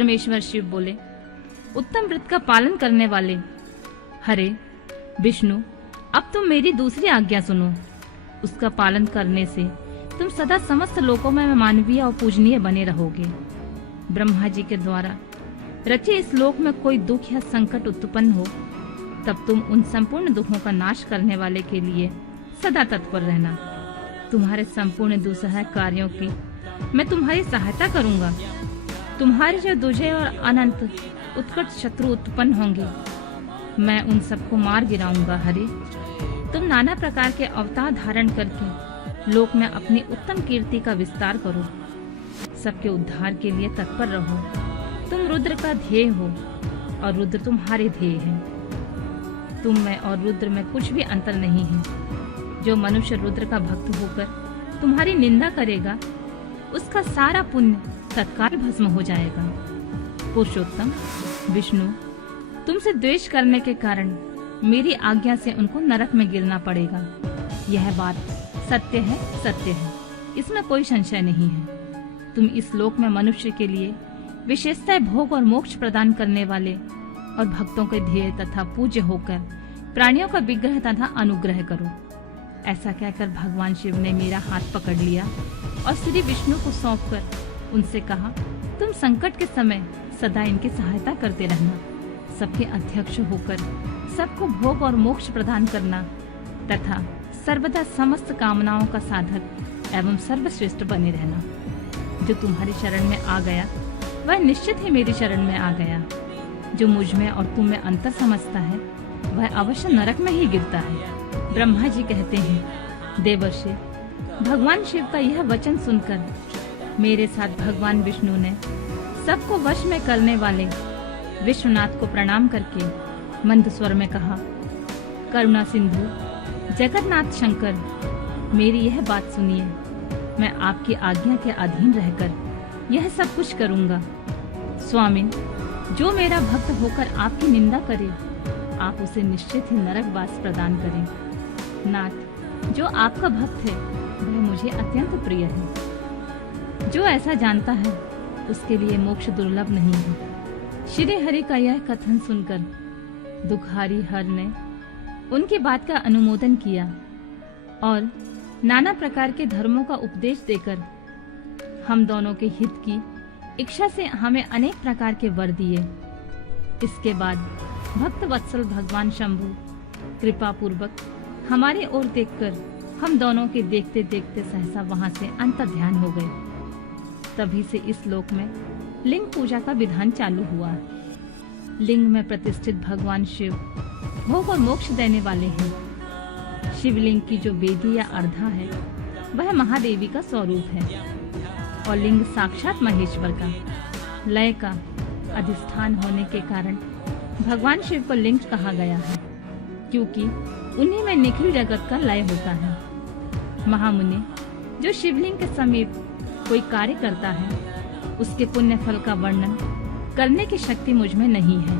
परमेश्वर शिव बोले, उत्तम व्रत का पालन करने वाले, हरे विष्णु, अब तुम मेरी दूसरी आज्ञा सुनो। उसका पालन करने से तुम सदा समस्त लोकों में मानवीय और पूजनीय बने रहोगे। ब्रह्मा जी के द्वारा रचे इस लोक में कोई दुख या संकट उत्पन्न हो, तब तुम उन संपूर्ण दुखों का नाश करने वाले के लिए सदा तत्पर रहना। तुम्हारे संपूर्ण दुस्सह कार्यों की मैं तुम्हारी सहायता करूंगा। तुम्हारे जो दुर्जय और अनंत उत्कट शत्रु उत्पन्न होंगे, मैं उन सबको मार गिराऊंगा। हरे, तुम नाना प्रकार के अवतार धारण करके लोक में अपनी उत्तम कीर्ति का विस्तार करो। सबके उद्धार के लिए तत्पर रहो। तुम रुद्र का ध्येय हो और रुद्र तुम्हारे ध्येय है। तुम में और रुद्र में कुछ भी अंतर नहीं है। जो मनुष्य रुद्र का भक्त होकर तुम्हारी निंदा करेगा, उसका सारा पुण्य तत्काल भस्म हो जाएगा। पुरुषोत्तम विष्णु, तुमसे द्वेष करने के कारण मेरी आज्ञा से उनको नरक में गिरना पड़ेगा। यह बात सत्य है, सत्य है, इसमें कोई संशय नहीं है। तुम इस लोक में मनुष्य के लिए विशेषतः भोग और मोक्ष प्रदान करने वाले और भक्तों के ध्येय तथा पूज्य होकर प्राणियों का विग्रह तथा अनुग्रह करो। ऐसा कहकर भगवान शिव ने मेरा हाथ पकड़ लिया और श्री विष्णु को सौंपकर उनसे कहा, तुम संकट के समय सदा इनकी सहायता करते रहना। सबके अध्यक्ष होकर सबको भोग और मोक्ष प्रदान करना तथा सर्वदा समस्त कामनाओं का साधक एवं सर्वश्रेष्ठ बने रहना। जो तुम्हारी शरण में आ गया वह निश्चित ही मेरी शरण में आ गया। जो मुझ में और तुम में अंतर समझता है वह अवश्य नरक में ही गिरता है। ब्रह्मा जी कहते हैं, देवर्षि, भगवान शिव का यह वचन सुनकर मेरे साथ भगवान विष्णु ने सबको वश में करने वाले विश्वनाथ को प्रणाम करके मंद स्वर में कहा, करुणा सिंधु जगन्नाथ शंकर, मेरी यह बात सुनिए। मैं आपकी आज्ञा के अधीन रहकर यह सब कुछ करूंगा। स्वामिन, जो मेरा भक्त होकर आपकी निंदा करे, आप उसे निश्चित ही नरकवास प्रदान करें। नाथ, जो आपका भक्त है वह मुझे अत्यंत प्रिय है। जो ऐसा जानता है उसके लिए मोक्ष दुर्लभ नहीं है। श्री हरि का यह कथन सुनकर दुखारी हर ने उनकी बात का अनुमोदन किया और नाना प्रकार के धर्मों का उपदेश देकर हम दोनों के हित की इच्छा से हमें अनेक प्रकार के वर दिए। इसके बाद भक्त वत्सल भगवान शंभु कृपा पूर्वक हमारी ओर देखकर हम दोनों के देखते देखते सहसा वहां से अंतर्ध्यान हो गए। तभी से इस लोक में लिंग पूजा का विधान चालू हुआ। लिंग में प्रतिष्ठित भगवान शिव भोग और मोक्ष देने वाले हैं। शिवलिंग की जो वेदी या अर्धा है वह महादेवी का स्वरूप है और लिंग साक्षात महेश्वर का लय का अधिष्ठान होने के कारण भगवान शिव को लिंग कहा गया है, क्योंकि उन्हीं में निखिल जगत का लय होता है। महामुनि, जो शिवलिंग के समीप कोई कार्य करता है उसके पुण्य फल का वर्णन करने की शक्ति मुझ में नहीं है।